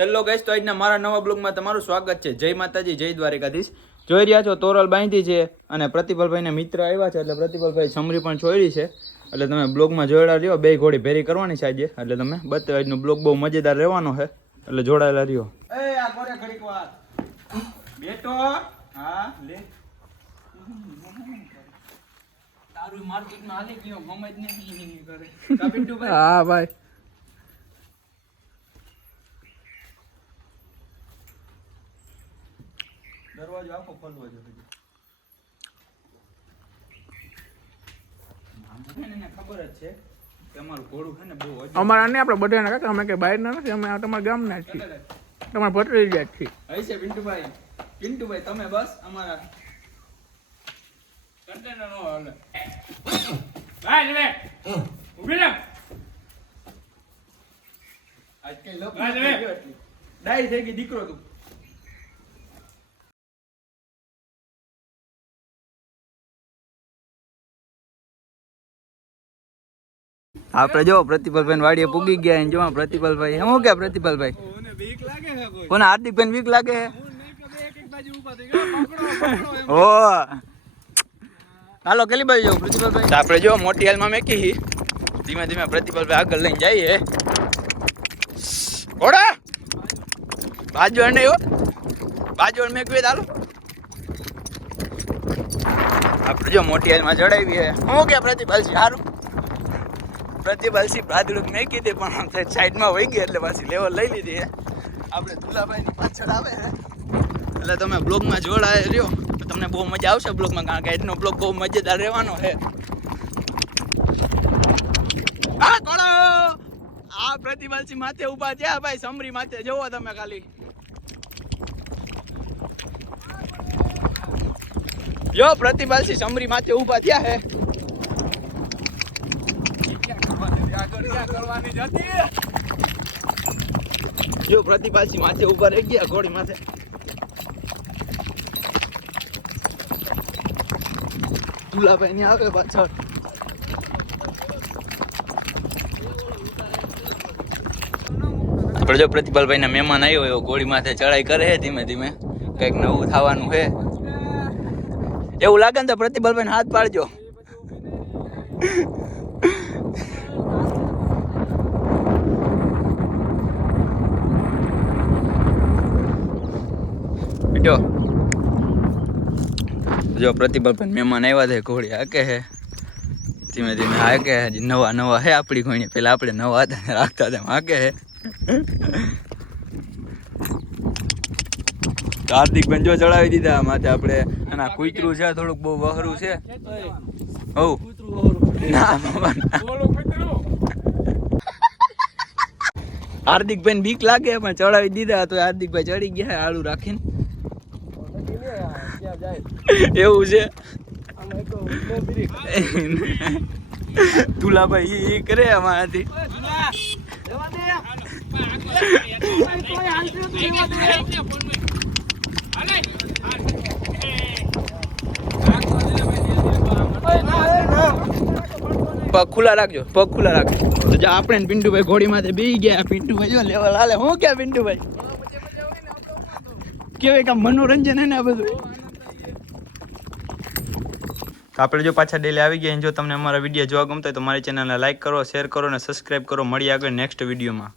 Hello guys, તો આજના મારા નવા બ્લોગમાં તમારું સ્વાગત છે. જય માતાજી, જય દ્વારકાધીશ. જોઈ રહ્યા છો તોરલ બાંધી છે અને પ્રતિભલભાઈને મિત્ર આવ્યા છે, એટલે પ્રતિભલભાઈ સમરી પણ છોડી છે. એટલે તમે બ્લોગમાં જોડાયેલા રહ્યો. બે ઘોડી ભેરી કરવાની છે આજે, એટલે તમે બતાવો. આજનો બ્લોગ બહુ મજેદાર રહેવાનો છે, એટલે જોડાયેલા રહ્યો. એ આ ઘોડે ઘડીક વાર બેટો. હા લે તારું માર્કેટમાં હાલી ગયો, મમ્મી જ નહીં કરે. હા ભાઈ, દરવાજો આખો ખોલવો જોઈએ. ખબર જ છે કે અમારું ઘોડું છે ને બહુ અમારા નહીં, આપણે બધાના કાકા, અમે કે બહારના નથી, અમે તમારા ગામના છીએ, તમારા ભત્રીજા જ છીએ. હઈ છે પિન્ટુભાઈ તમે બસ અમારા કન્ટેનર નો હાલે. ભાઈ લે ઉભી રહે. આજ કઈ લોક ડાઈ થઈ ગઈ દીકરો તું. આપણે જો પ્રતિભલભાઈ વાડીએ પૂગી ગયા. જો પ્રતિભલભાઈ શું કે પ્રતિભલભાઈ કોને હાર્દિકભાઈ વીક લાગે ઓ હાલો કેટલી બાજુ જાવ પ્રતિભલભાઈ? આપણે જો મોટી હાલમાં મેકી ધીમે ધીમે પ્રતિભલભાઈ આગળ લઈને જઈએ. ઘોડા બાજુ મેકવી હાલો. આપણે જો મોટી હાલમાં ચડાવી શું કે પ્રતિભલજી સારું. પ્રતિભલસી ભાદડુક નહીં કીધી પણ સાઈડમાં વહી ગઈ એટલે પાછી લેવલ લઈ લીધી. આપણે દુલાભાઈની પાછળ આવે એટલે તમે બ્લોગમાં જોડાય રહ્યો તો તમને બહુ મજા આવશે બ્લોગમાં, કારણ કે આજનો બ્લોગ બહુ મજેદાર રહેવાનો છે. આ કોળો આ પ્રતિભલસી માથે ઊભા થયા ભાઈ, સમરી માથે જોવો તમે ખાલી. જો પ્રતિભલસી સમરી માથે ઊભા થયા હે. જો પ્રતિભાસી માથે ઉભા રહી ગયા ઘોડી માથે. દુલાભાઈ ની આવે પાછળ. આપણે જો પ્રતિભાલભાઈ ના મહેમાન આવ્યો એવો ઘોડી માથે ચડાઈ કરે છે ધીમે ધીમે. કઈક નવું થવાનું છે એવું લાગે ને તો પ્રતિભાલભાઈ ને હાથ પાડજો. જો પ્રતિભલભાઈ મહેમાન આવ્યા છે, ઘોડી હાકે છે ધીમે ધીમે હાકે. હજી નવા હે આપણી ઘોડી, પેલા આપણે નવા હતા રાખતા હતા હાકે છે. હાર્દિકભાઈ જો ચડાવી દીધા માથે. આપણે અને કૂતરું છે થોડુંક બહુ વહરું છે. હાર્દિકભાઈ બીક લાગે પણ ચડાવી દીધા તો હાર્દિકભાઈ ચડી ગયા આળું રાખીને. એવું છે દુલાભાઈ એ કરે અમારાથી. પગ ખુલ્લા રાખજો. તો જો આપણે પિન્ટુભાઈ ઘોડી માથે બેસી ગયા. પિન્ટુભાઈ જો લેવલ હાલે. હું ક્યાં પિન્ટુભાઈ કેવાય કે મનોરંજન હે ને આ બધું. આપણે જો પાછા ડેલી આવી ગયા. જો તમને અમારા વિડીયો જોવા ગમતા હોય તો મારી ચેનલને લાઈક કરો, શેર કરો અને સબસ્ક્રાઈબ કરો. મળીએ આગળ નેક્સ્ટ વિડીયોમાં.